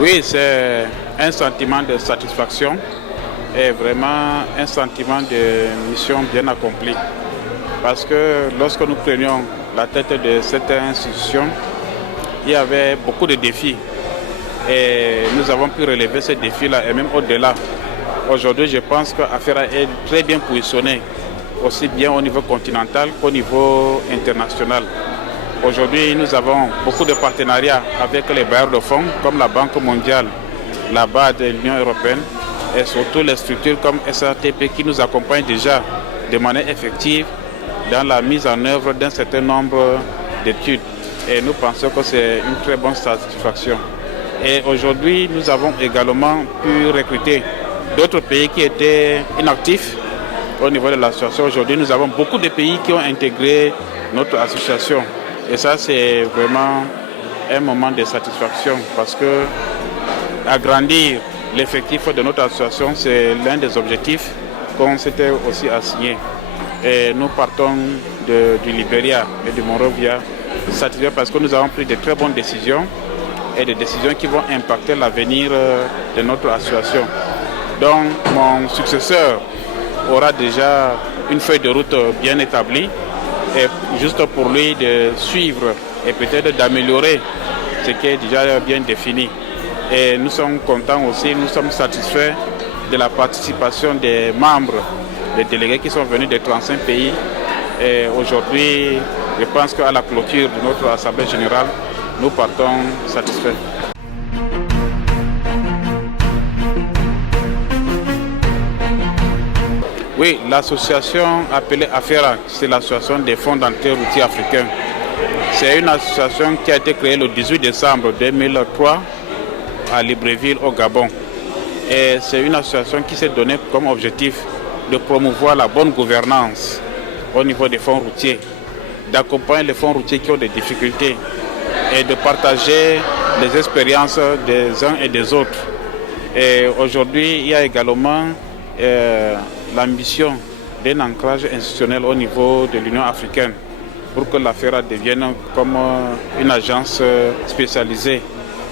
Oui, c'est un sentiment de satisfaction et vraiment un sentiment de mission bien accomplie. Parce que lorsque nous prenions la tête de cette institution, il y avait beaucoup de défis et nous avons pu relever ces défis-là et même au-delà. Aujourd'hui, je pense qu'Afera est très bien positionnée, aussi bien au niveau continental qu'au niveau international. Aujourd'hui, nous avons beaucoup de partenariats avec les bailleurs de fonds comme la Banque mondiale, la BAD de l'Union européenne et surtout les structures comme SRTP qui nous accompagnent déjà de manière effective dans la mise en œuvre d'un certain nombre d'études. Et nous pensons que c'est une très bonne satisfaction. Et aujourd'hui, nous avons également pu recruter d'autres pays qui étaient inactifs au niveau de l'association. Aujourd'hui, nous avons beaucoup de pays qui ont intégré notre association. Et ça, c'est vraiment un moment de satisfaction parce que agrandir l'effectif de notre association, c'est l'un des objectifs qu'on s'était aussi assigné. Et nous partons du Libéria et du Monrovia satisfaits parce que nous avons pris de très bonnes décisions et des décisions qui vont impacter l'avenir de notre association. Donc, mon successeur aura déjà une feuille de route bien établie. Et juste pour lui de suivre et peut-être d'améliorer ce qui est déjà bien défini. Et nous sommes contents aussi, nous sommes satisfaits de la participation des membres, des délégués qui sont venus de 35 pays. Et aujourd'hui, je pense qu'à la clôture de notre Assemblée générale, nous partons satisfaits. Oui, l'association appelée AFERA, c'est l'association des fonds d'entrée routiers africains. C'est une association qui a été créée le 18 décembre 2003 à Libreville au Gabon. Et c'est une association qui s'est donnée comme objectif de promouvoir la bonne gouvernance au niveau des fonds routiers, d'accompagner les fonds routiers qui ont des difficultés et de partager les expériences des uns et des autres. Et aujourd'hui, il y a également l'ambition d'un ancrage institutionnel au niveau de l'Union africaine pour que l'AFERA devienne comme une agence spécialisée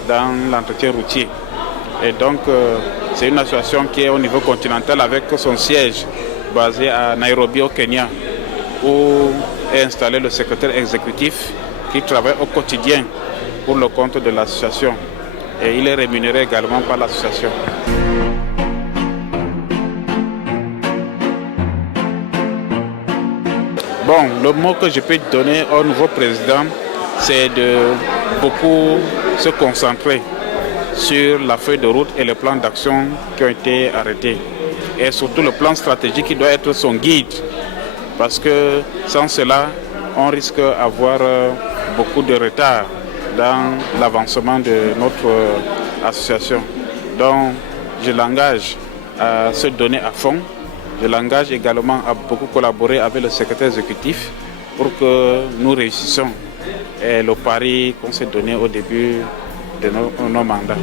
dans l'entretien routier. Et donc, c'est une association qui est au niveau continental avec son siège basé à Nairobi au Kenya, où est installé le secrétaire exécutif qui travaille au quotidien pour le compte de l'association. Et il est rémunéré également par l'association. Bon, le mot que je peux donner au nouveau président, c'est de beaucoup se concentrer sur la feuille de route et les plans d'action qui ont été arrêtés. Et surtout le plan stratégique qui doit être son guide. Parce que sans cela, on risque d'avoir beaucoup de retard dans l'avancement de notre association. Donc, je l'engage à se donner à fond. Je l'engage également à beaucoup collaborer avec le secrétaire exécutif pour que nous réussissions le pari qu'on s'est donné au début de nos mandats.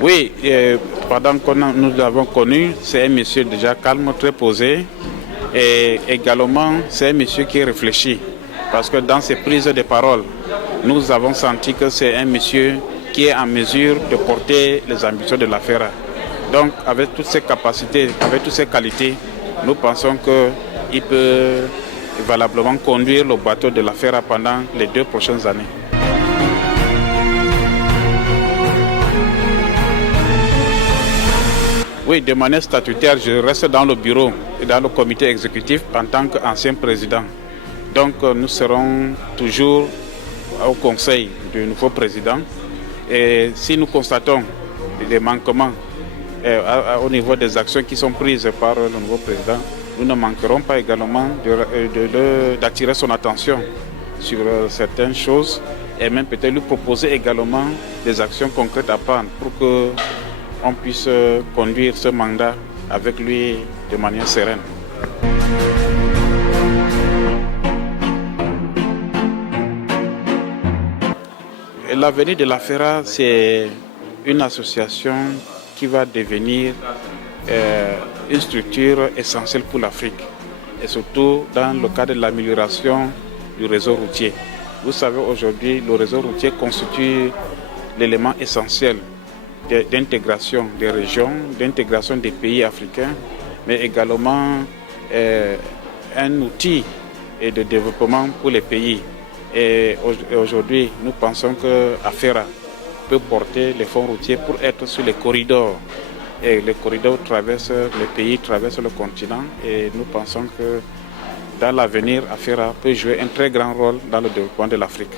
Oui, pendant que nous l'avons connu, c'est un monsieur déjà calme, très posé et également c'est un monsieur qui réfléchit parce que dans ses prises de parole, nous avons senti que c'est un monsieur qui est en mesure de porter les ambitions de l'AFERA. Donc, avec toutes ses capacités, avec toutes ses qualités, nous pensons qu'il peut valablement conduire le bateau de l'AFERA pendant les 2 prochaines années. Oui, de manière statutaire, je reste dans le bureau et dans le comité exécutif en tant qu'ancien président. Donc, nous serons toujours au conseil du nouveau président. Et si nous constatons des manquements au niveau des actions qui sont prises par le nouveau président, nous ne manquerons pas également d'attirer son attention sur certaines choses et même peut-être lui proposer également des actions concrètes à prendre pour qu'on puisse conduire ce mandat avec lui de manière sereine. L'avenir de l'AFERA, c'est une association qui va devenir une structure essentielle pour l'Afrique et surtout dans le cadre de l'amélioration du réseau routier. Vous savez, aujourd'hui, le réseau routier constitue l'élément essentiel d'intégration des régions, d'intégration des pays africains, mais également un outil de développement pour les pays. Et aujourd'hui, nous pensons qu'Afera peut porter les fonds routiers pour être sur les corridors. Et les corridors traversent les pays, traversent le continent. Et nous pensons que dans l'avenir, Afera peut jouer un très grand rôle dans le développement de l'Afrique.